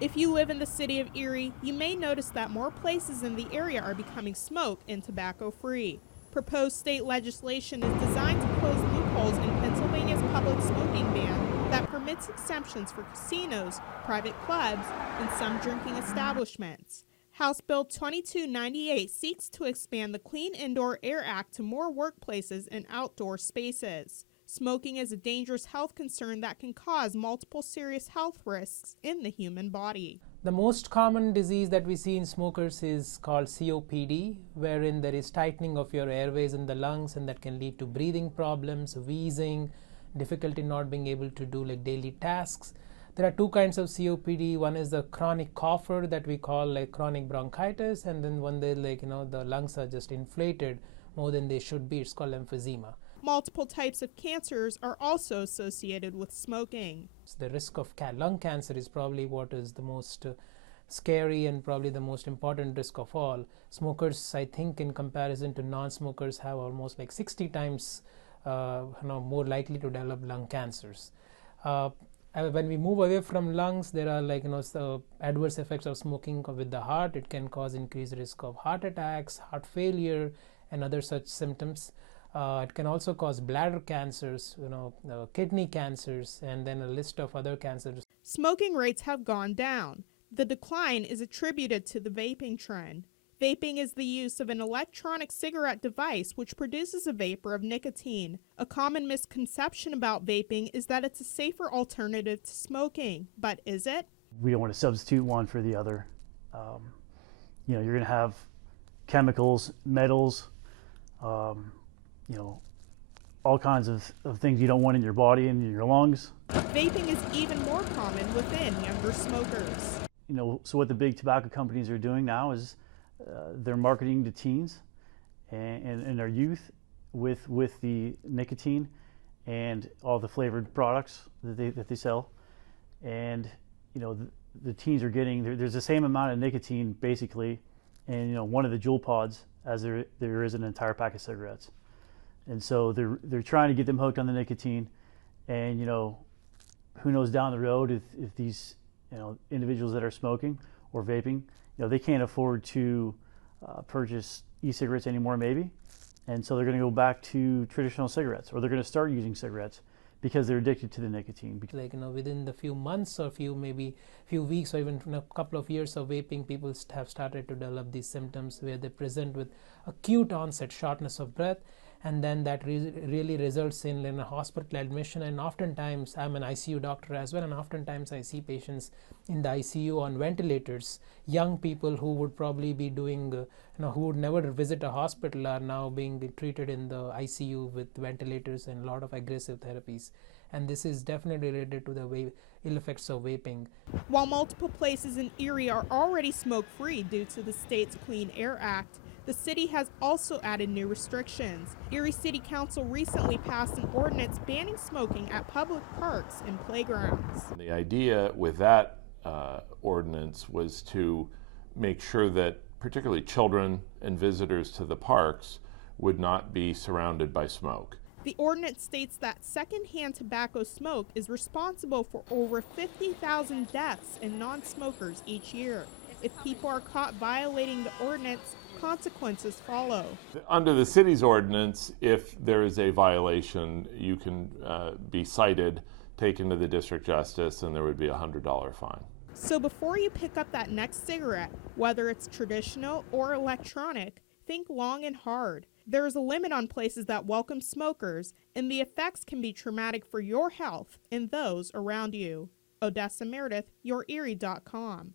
If you live in the city of Erie, you may notice that more places in the area are becoming smoke and tobacco-free. Proposed state legislation is designed to close loopholes in Pennsylvania's public smoking ban that permits exemptions for casinos, private clubs, and some drinking establishments. House Bill 2298 seeks to expand the Clean Indoor Air Act to more workplaces and outdoor spaces. Smoking is a dangerous health concern that can cause multiple serious health risks in the human body. The most common disease that we see in smokers is called COPD, wherein there is tightening of your airways in the lungs, and that can lead to breathing problems, wheezing, difficulty not being able to do like daily tasks. There are two kinds of COPD. One is the chronic cougher that we call like chronic bronchitis, and then one day the lungs are just inflated more than they should be. It's called emphysema. Multiple types of cancers are also associated with smoking. The risk of lung cancer is probably what is the most scary and probably the most important risk of all. Smokers, I think, in comparison to non-smokers, have almost like 60 times more likely to develop lung cancers. When we move away from lungs, there are the adverse effects of smoking with the heart. It can cause increased risk of heart attacks, heart failure, and other such symptoms. It can also cause bladder cancers, kidney cancers, and then a list of other cancers. Smoking rates have gone down. The decline is attributed to the vaping trend. Vaping is the use of an electronic cigarette device which produces a vapor of nicotine. A common misconception about vaping is that it's a safer alternative to smoking, but is it? We don't want to substitute one for the other. You're going to have chemicals, metals, all kinds of things you don't want in your body and in your lungs. Vaping is even more common within younger smokers. So what the big tobacco companies are doing now is they're marketing to teens and our youth with the nicotine and all the flavored products that they sell. And the teens are getting there's the same amount of nicotine basically in one of the Juul pods as there is an entire pack of cigarettes. And so they're trying to get them hooked on the nicotine, and who knows down the road if these individuals that are smoking or vaping, they can't afford to purchase e-cigarettes anymore maybe, and so they're going to go back to traditional cigarettes, or they're going to start using cigarettes because they're addicted to the nicotine. Within the few months or few weeks or even a couple of years of vaping, people have started to develop these symptoms where they present with acute onset shortness of breath, and then that really results in a hospital admission. And oftentimes, I'm an ICU doctor as well, and oftentimes I see patients in the ICU on ventilators. Young people who would probably be doing, who would never visit a hospital are now being treated in the ICU with ventilators and a lot of aggressive therapies. And this is definitely related to the ill effects of vaping. While multiple places in Erie are already smoke-free due to the state's Clean Air Act, the city has also added new restrictions. Erie City Council recently passed an ordinance banning smoking at public parks and playgrounds. The idea with that ordinance was to make sure that particularly children and visitors to the parks would not be surrounded by smoke. The ordinance states that secondhand tobacco smoke is responsible for over 50,000 deaths in non-smokers each year. If people are caught violating the ordinance, consequences follow. Under the city's ordinance, if there is a violation, you can be cited, taken to the district justice, and there would be a $100 fine. So before you pick up that next cigarette, whether it's traditional or electronic, think long and hard. There is a limit on places that welcome smokers, and the effects can be traumatic for your health and those around you. Odessa Meredith, YourErie.com.